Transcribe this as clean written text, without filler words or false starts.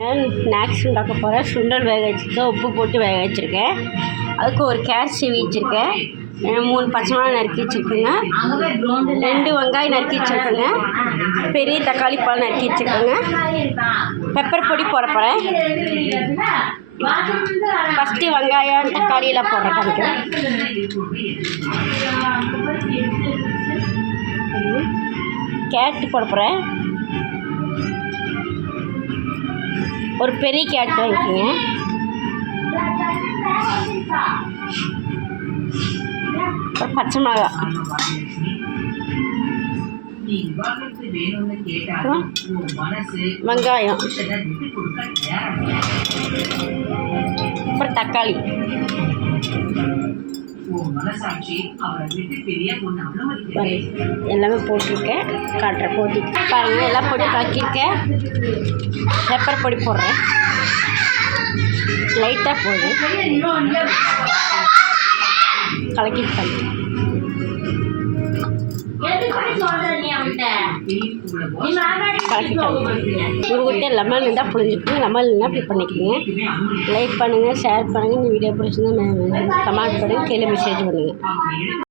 Snacks உண்டாக்க போகிறேன். சுண்டல் வேக வச்சுருக்கேன், உப்பு போட்டு வேக வச்சுருக்கேன். அதுக்கு ஒரு கேரட் சீவி வச்சுருக்கேன், 3 பச்சை மிளகாய் நறுக்கி வச்சுருக்கேங்க, 2 வெங்காயம் நறுக்கி வச்சுருக்கேங்க, பெரிய தக்காளி பழம் நறுக்கி வச்சுருக்கேங்க, பெப்பர் பொடி போட போகிறேன். ஃபஸ்ட்டு வெங்காயம் தக்காளியெல்லாம் போடுறேன். காமிக்கிறேன். கேரட் போட போகிறேன். ஒரு பெரிய கேரட் வாங்கிக்கோங்க. ஒரு பச்சை மிளகா, வெங்காயம், அப்புறம் தக்காளி, எல்லாமே போட்டிருக்கேன். காட்டுறேன். போட்டு பாருங்கள். எல்லாம் போட்டு கலக்கியிருக்கேன். பெப்பர் பொடி போடுறேன். லைட்டாக போடுறேன். கலக்கிட்டு உங்கள்கிட்ட லெமன் இருந்தால் புரிஞ்சுக்கோங்க, லெமன் இல்லைன்னா இப்படி பண்ணிக்கோங்க. லைக் பண்ணுங்கள், ஷேர் பண்ணுங்கள். இந்த வீடியோ பிடிச்சிருந்தா கமெண்ட் பண்ணுங்கள், கீழே மெசேஜ் பண்ணுங்கள்.